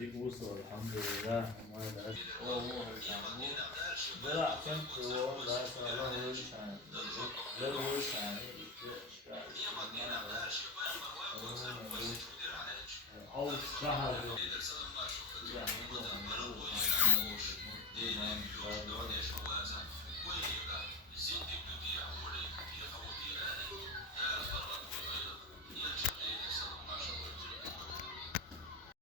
اديك بوسه والحمد لله ما ده هو هيتعبوه ده عشان هو ده صار له وش يعني له وش يعني